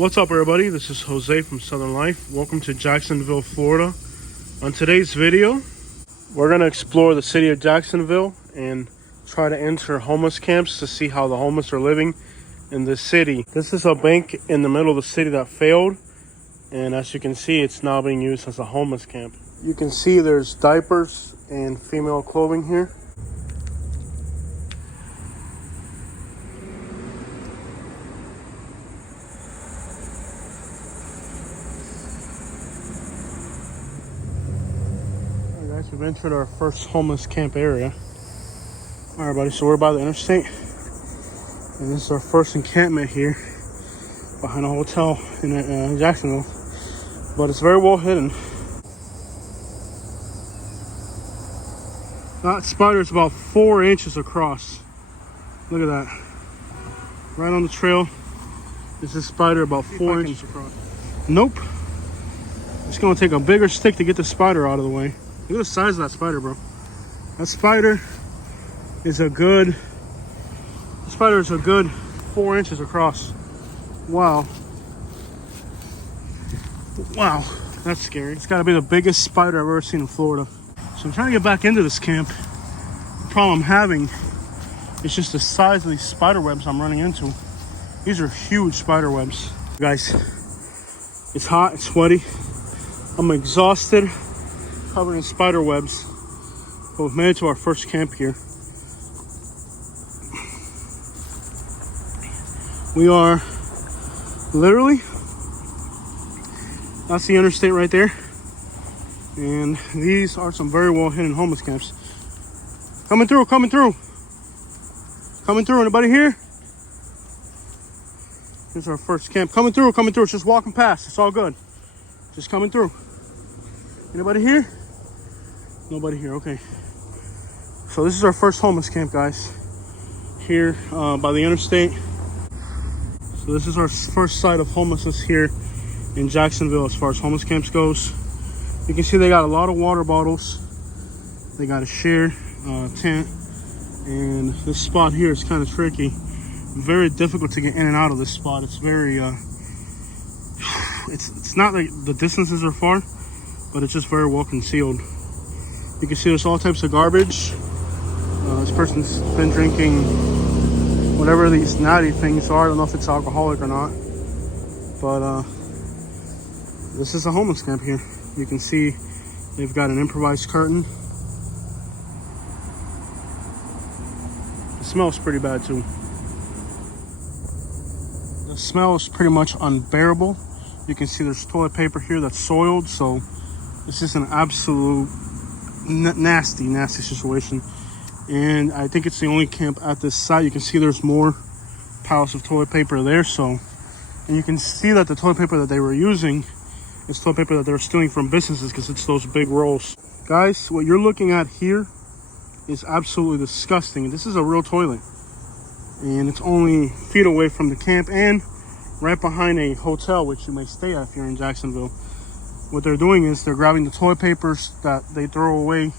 What's up, everybody? This is Jose from Southern Life. Welcome to Jacksonville, Florida. On today's video, we're going to explore the city of Jacksonville and try to enter homeless camps to see how the homeless are living in this city. This is a bank in the middle of the city that failed, and as you can see, it's now being used as a homeless camp. You can see there's diapers and female clothing here. We've entered our first homeless camp area. All right, buddy, so we're by the interstate, and this is our first encampment here behind a hotel in Jacksonville, but it's very well hidden. That spider is about 4 inches across. Look at that. Right on the trail is this spider about 4 inches across. Nope. It's gonna take a bigger stick to get the spider out of the way. Look at the size of that spider, bro. That spider is a good 4 inches across. Wow. Wow, that's scary. It's gotta be the biggest spider I've ever seen in Florida. So I'm trying to get back into this camp. The problem I'm having is just the size of these spider webs I'm running into. These are huge spider webs. Guys, it's hot, it's sweaty. I'm exhausted, covered in spider webs, but we've made it to our first camp here. We are literally, that's the interstate right there, and these are some very well hidden homeless camps. Coming through. Anybody here? Here's our first camp. Coming through. It's just walking past. It's all good. Just coming through. Anybody here? Nobody here. Okay. So this is our first homeless camp, guys. Here by the interstate. So this is our first site of homelessness here in Jacksonville as far as homeless camps goes. You can see they got a lot of water bottles. They got a share tent. And this spot here is kind of tricky. Very difficult to get in and out of this spot. It's very, it's not like the distances are far, but it's just very well concealed. You can see there's all types of garbage. This person's been drinking whatever these natty things are. I don't know if it's alcoholic or not, but this is a homeless camp here. You can see they've got an improvised curtain. It smells pretty bad too. The smell is pretty much unbearable. You can see there's toilet paper here that's soiled, so this is an absolute nasty situation. And I think it's the only camp at this site. You can see there's more piles of toilet paper there. And you can see that the toilet paper that they were using is toilet paper that they were stealing from businesses, because it's those big rolls. Guys, what you're looking at here is absolutely disgusting. This is a real toilet, and it's only feet away from the camp and right behind a hotel, which you may stay at if you're in Jacksonville. What they're doing is they're grabbing the toilet papers that they throw away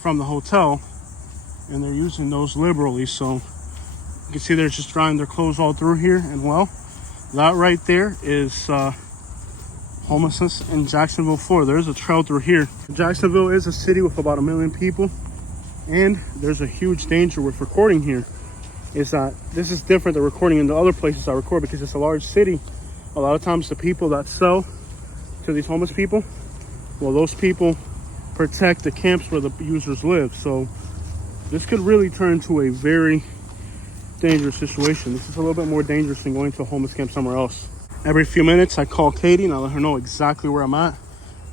from the hotel, and they're using those liberally. So you can see they're just drying their clothes all through here. And well, that right there is homelessness in Jacksonville, Florida. There's a trail through here. Jacksonville is a city with about 1 million people, and there's a huge danger with recording here. Is that this is different than recording in the other places I record, because it's a large city. A lot of times the people that sell to these homeless people, well, those people protect the camps where the users live. So this could really turn into a very dangerous situation. This is a little bit more dangerous than going to a homeless camp somewhere else. Every few minutes I call Katie and I let her know exactly where I'm at,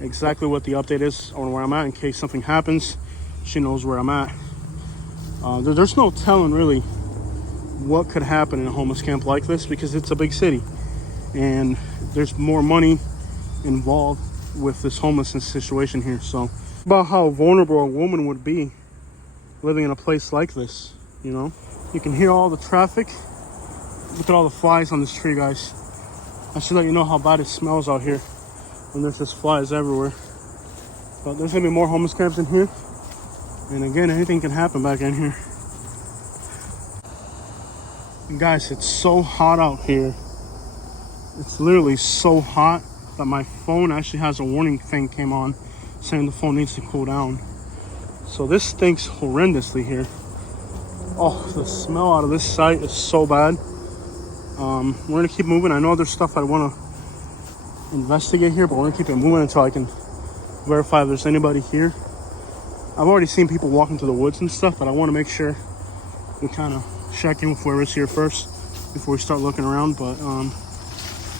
exactly what the update is on where I'm at, in case something happens. She knows where I'm at. There's no telling really what could happen in a homeless camp like this, because it's a big city and there's more money involved with this homelessness situation here. So about how vulnerable a woman would be living in a place like this. You know, you can hear all the traffic. Look at all the flies on this tree, guys. I should let you know how bad it smells out here when there's just flies everywhere. But there's gonna be more homeless camps in here, and again, anything can happen back in here. And guys, it's so hot out here It's literally so hot that my phone actually has a warning thing came on saying the phone needs to cool down. So this stinks horrendously here. Oh, the smell out of this site is so bad. We're gonna keep moving. I know there's stuff I want to investigate here, but we're gonna keep it moving until I can verify if there's anybody here. I've already seen people walk into the woods and stuff, but I want to make sure we kind of check in with whoever's here first before we start looking around. But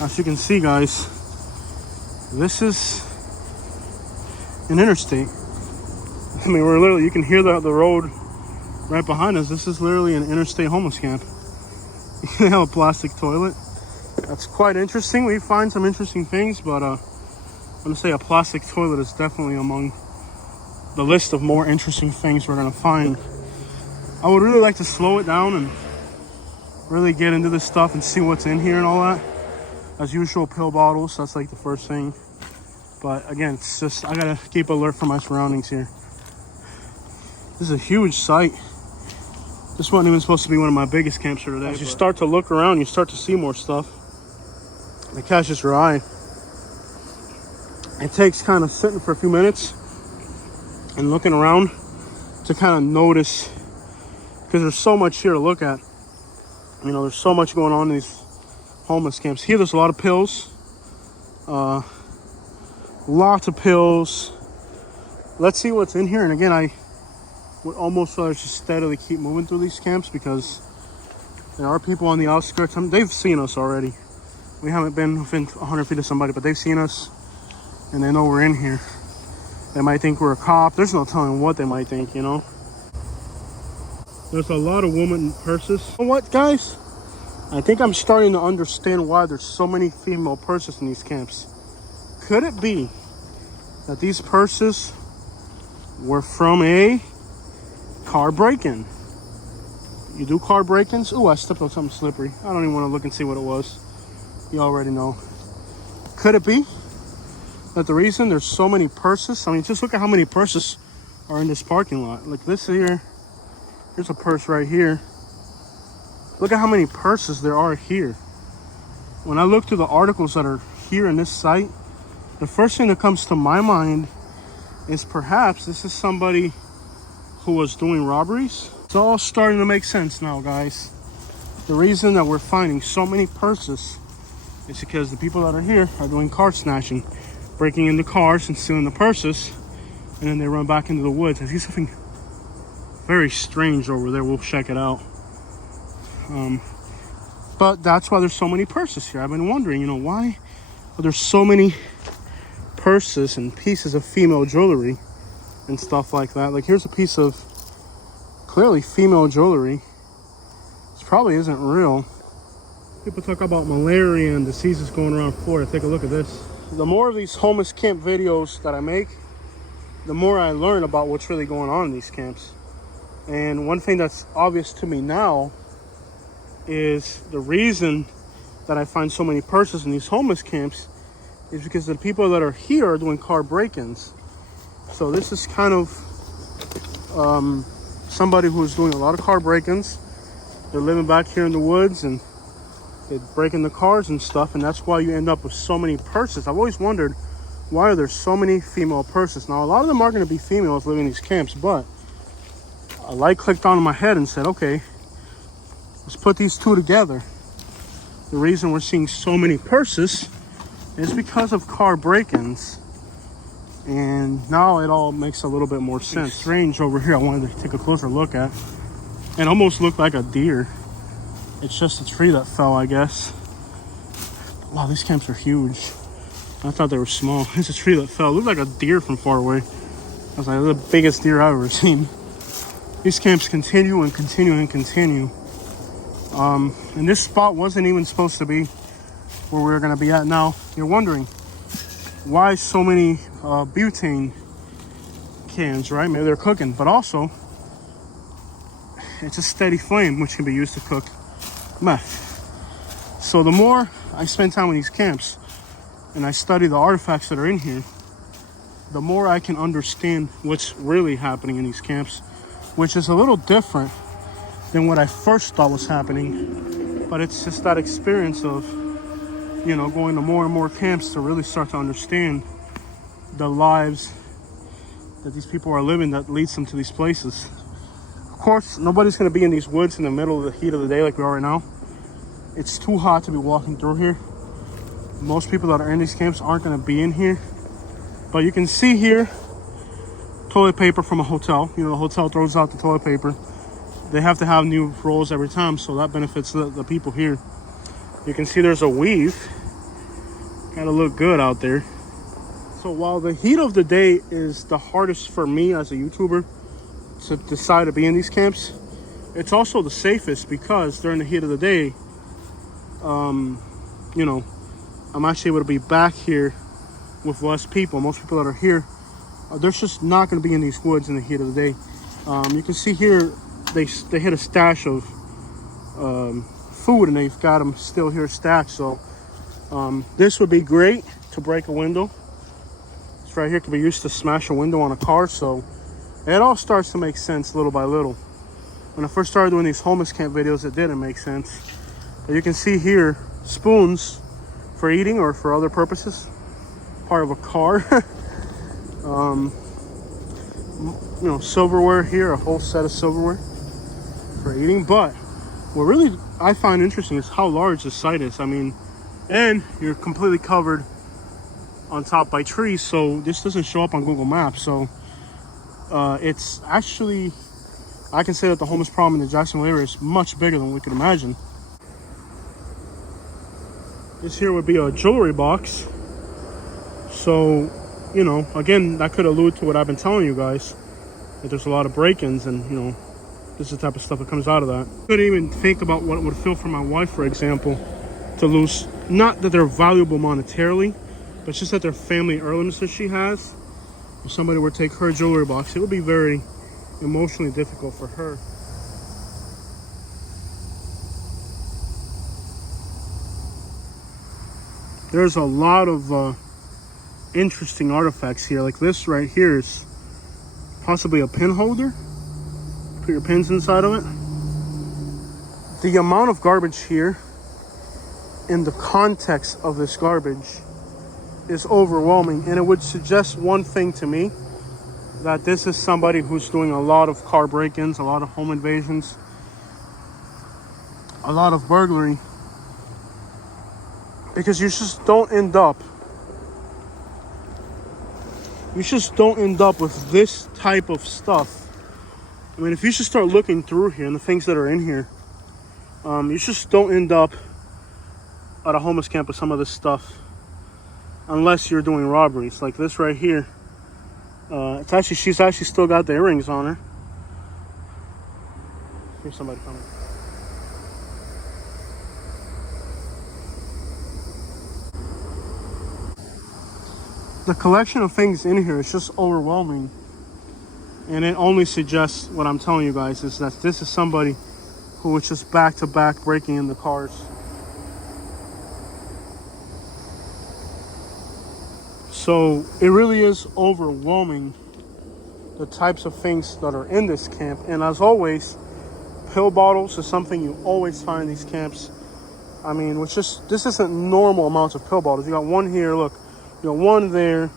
as you can see, guys, this is an interstate. I mean, we're literally, you can hear the road right behind us. This is literally an interstate homeless camp. They have a plastic toilet. That's quite interesting. We find some interesting things, but I'm gonna say a plastic toilet is definitely among the list of more interesting things we're gonna find. I would really like to slow it down and really get into this stuff and see what's in here and all that. As usual, pill bottles, that's like the first thing. But again, it's just, I gotta keep alert for my surroundings here. This is a huge site. This wasn't even supposed to be one of my biggest camps here today. As you start to look around, you start to see more stuff that catches your eye. It takes kind of sitting for a few minutes and looking around to kind of notice, because there's so much here to look at. You know, there's so much going on in these homeless camps. Here, there's a lot of pills. Lots of pills. Let's see what's in here. And again, I would almost rather just steadily keep moving through these camps, because there are people on the outskirts. They've seen us already. We haven't been within 100 feet of somebody, but they've seen us and they know we're in here. They might think we're a cop. There's no telling what they might think, you know. There's a lot of women purses. You know what, guys? I think I'm starting to understand why there's so many female purses in these camps. Could it be that these purses were from a car break-in? You do car break-ins? Oh, I stepped on something slippery. I don't even want to look and see what it was. You already know. Could it be that the reason there's so many purses, I mean, just look at how many purses are in this parking lot. Like this here, here's a purse right here. Look at how many purses there are here. When I look through the articles that are here in this site, the first thing that comes to my mind is perhaps this is somebody who was doing robberies. It's all starting to make sense now, guys. The reason that we're finding so many purses is because the people that are here are doing car snatching, breaking into cars and stealing the purses, and then they run back into the woods. I see something very strange over there. We'll check it out. But that's why there's so many purses here. I've been wondering, you know, why are there so many purses and pieces of female jewelry and stuff like that. Like here's a piece of clearly female jewelry. This probably isn't real. People talk about malaria and diseases going around Florida. Take a look at this. The more of these homeless camp videos that I make, the more I learn about what's really going on in these camps. And one thing that's obvious to me now is the reason that I find so many purses in these homeless camps is because the people that are here are doing car break-ins. So this is kind of somebody who is doing a lot of car break-ins. They're living back here in the woods and they're breaking the cars and stuff, and that's why you end up with so many purses. I've always wondered, why are there so many female purses? Now, a lot of them are going to be females living in these camps, but a light clicked on in my head and said, okay, let's put these two together. The reason we're seeing so many purses is because of car break-ins. And now it all makes a little bit more sense. Strange over here I wanted to take a closer look at. It almost looked like a deer. It's just a tree that fell, I guess. Wow, these camps are huge. I thought they were small. It's a tree that fell. It looked like a deer from far away. I was like, the biggest deer I've ever seen. These camps continue and continue and continue. And this spot wasn't even supposed to be where we're gonna be at now. You're wondering why so many butane cans, right? Maybe they're cooking, but also it's a steady flame which can be used to cook meth. So the more I spend time in these camps and I study the artifacts that are in here, the more I can understand what's really happening in these camps, which is a little different than what I first thought was happening. But it's just that experience of you know, going to more and more camps to really start to understand the lives that these people are living that leads them to these places. Of course, nobody's going to be in these woods in the middle of the heat of the day like we are right now. It's too hot to be walking through here. Most people that are in these camps aren't going to be in here. But you can see here, toilet paper from a hotel. You know, the hotel throws out the toilet paper. They have to have new rolls every time, so that benefits the people here. You can see there's a weave. Gotta look good out there. So while the heat of the day is the hardest for me as a YouTuber to decide to be in these camps, it's also the safest because during the heat of the day, you know, I'm actually able to be back here with less people. Most people that are here, they're just not going to be in these woods in the heat of the day. You can see here, they hit a stash of food and they've got them still here stashed. So this would be great to break a window. This right here could be used to smash a window on a car. So it all starts to make sense little by little. When I first started doing these homeless camp videos, it didn't make sense. But you can see here, spoons for eating or for other purposes. Part of a car. You know, silverware here, a whole set of silverware for eating. But what really I find interesting is how large this site is. I mean, and you're completely covered on top by trees, so this doesn't show up on Google Maps. So it's actually, I can say that the homeless problem in the Jacksonville area is much bigger than we could imagine. This here would be a jewelry box. So, you know, again, that could allude to what I've been telling you guys, that there's a lot of break-ins, and, you know, this is the type of stuff that comes out of that. I couldn't even think about what it would feel for my wife, for example, to lose, not that they're valuable monetarily, but just that they're family heirlooms that she has. If somebody were to take her jewelry box, it would be very emotionally difficult for her. There's a lot of interesting artifacts here. Like this right here is possibly a pin holder. Put your pins inside of it. The amount of garbage here in the context of this garbage is overwhelming, and it would suggest one thing to me, that this is somebody who's doing a lot of car break-ins, a lot of home invasions, a lot of burglary, because you just don't end up with this type of stuff. I mean, if you just start looking through here and the things that are in here, you just don't end up at a homeless camp with some of this stuff unless you're doing robberies like this right here. She's actually still got the earrings on her. Here's somebody coming. The collection of things in here is just overwhelming, and it only suggests what I'm telling you guys, is that this is somebody who was just back to back breaking into cars. So it really is overwhelming, the types of things that are in this camp. And as always, pill bottles is something you always find in these camps. I mean, this isn't normal amounts of pill bottles. You got one here, look. You got one there.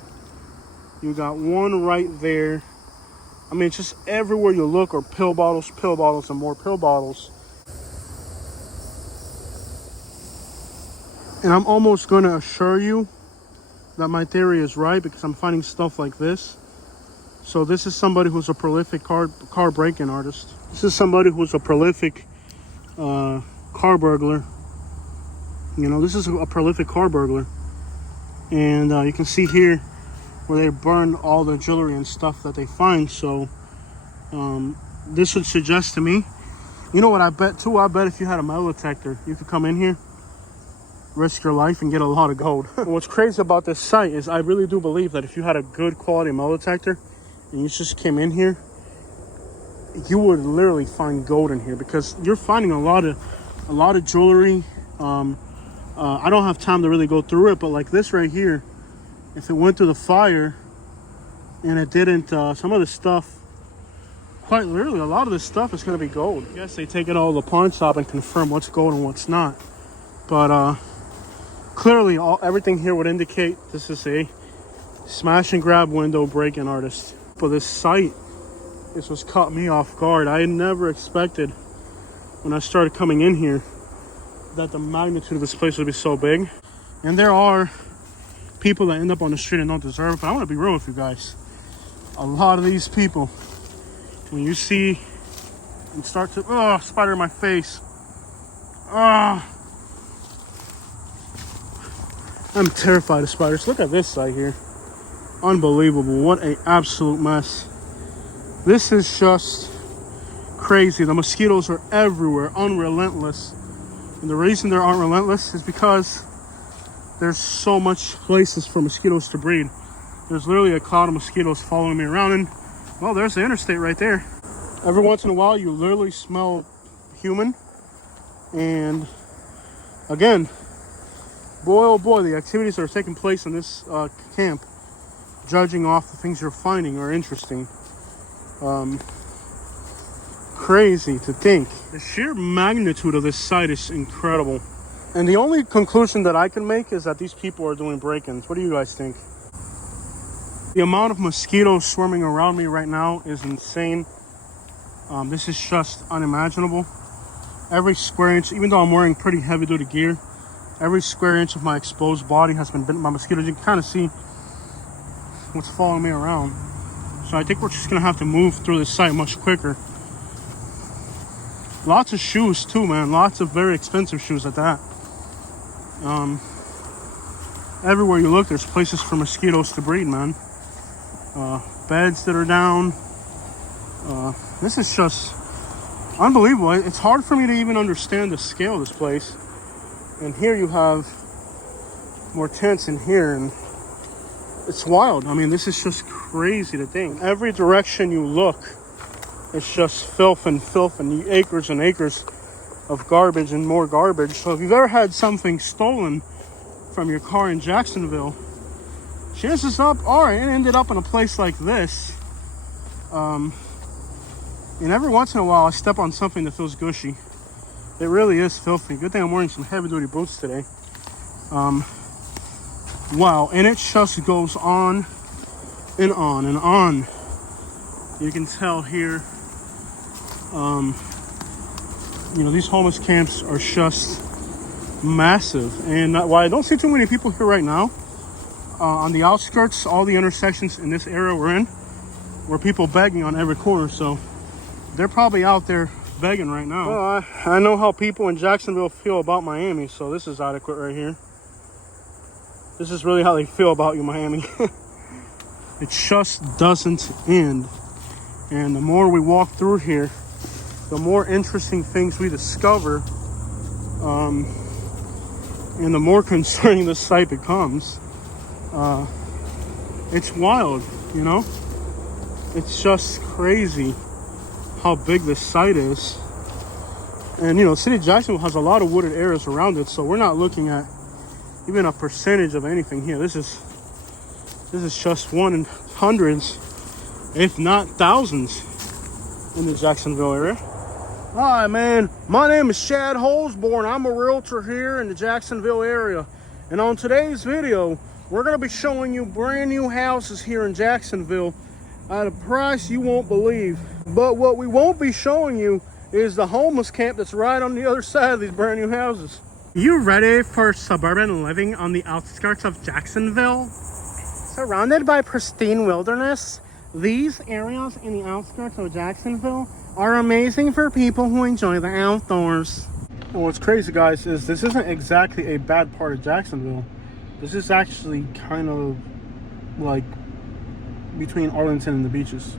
You got one right there. I mean, just everywhere you look are pill bottles, and more pill bottles. And I'm almost going to assure you that my theory is right, because I'm finding stuff like this. So this is somebody who's a prolific car break-in artist. This is somebody who's a prolific car burglar. You know, this is a prolific car burglar. And you can see here where they burn all the jewelry and stuff that they find. So this would suggest to me, you know what I bet too? I bet if you had a metal detector, you could come in here, risk your life, and get a lot of gold. What's crazy about this site is I really do believe that if you had a good quality metal detector and you just came in here, you would literally find gold in here, because you're finding a lot of jewelry. I don't have time to really go through it, but like this right here, if it went through the fire and it didn't, some of this stuff, quite literally, a lot of this stuff is going to be gold. I guess they take it all to the pawn shop and confirm what's gold and what's not. But Clearly, everything here would indicate this is a smash and grab window break-in artist. But this site, this was caught me off guard. I never expected when I started coming in here that the magnitude of this place would be so big. And there are people that end up on the street and don't deserve it, but I want to be real with you guys. A lot of these people, when you see and start to, oh, spider in my face. I'm terrified of spiders. Look at this site here. Unbelievable. What an absolute mess. This is just crazy. The mosquitoes are everywhere, unrelentless. And the reason they aren't relentless is because there's so much places for mosquitoes to breed. There's literally a cloud of mosquitoes following me around, and well, there's the interstate right there. Every once in a while, you literally smell human. And again, boy, oh boy, the activities that are taking place in this camp, judging off the things you're finding, are interesting. Crazy to think. The sheer magnitude of this site is incredible. And the only conclusion that I can make is that these people are doing break-ins. What do you guys think? The amount of mosquitoes swarming around me right now is insane. This is just unimaginable. Every square inch, even though I'm wearing pretty heavy-duty gear, every square inch of my exposed body has been bitten by mosquitoes. You can kind of see what's following me around. So I think we're just gonna have to move through this site much quicker. Lots of shoes too, man. Lots of very expensive shoes at that. Everywhere you look, there's places for mosquitoes to breed, man. Beds that are down. This is just unbelievable. It's hard for me to even understand the scale of this place. And here you have more tents in here, and it's wild. I mean, this is just crazy to think. Every direction you look, it's just filth and acres and acres of garbage and more garbage. So if you've ever had something stolen from your car in Jacksonville, chances up are it ended up in a place like this. And every once in a while I step on something that feels gushy. It really is filthy. Good thing I'm wearing some heavy duty boots today. Wow, and it just goes on and on and on. You can tell here, you know, these homeless camps are just massive. And while I don't see too many people here right now, on the outskirts, all the intersections in this area we're in, were people begging on every corner. So they're probably out there begging right now. Well, I know how people in Jacksonville feel about Miami, so this is adequate right here. This is really how they feel about you, Miami. It just doesn't end. And the more we walk through here, the more interesting things we discover, and the more concerning this site becomes. It's wild, you know? It's just crazy how big this site is. And, you know, the city of Jacksonville has a lot of wooded areas around it, so we're not looking at even a percentage of anything here. This is just one in hundreds, if not thousands, in the Jacksonville area. Hi, man. My name is Shad Holsborn. I'm a realtor here in the Jacksonville area. And on today's video, we're going to be showing you brand new houses here in Jacksonville at a price you won't believe. But what we won't be showing you is the homeless camp that's right on the other side of these brand new houses. You ready for suburban living on the outskirts of Jacksonville? Surrounded by pristine wilderness, these areas in the outskirts of Jacksonville are amazing for people who enjoy the outdoors. And what's crazy, guys, is this isn't exactly a bad part of Jacksonville. This is actually kind of like between Arlington and the beaches.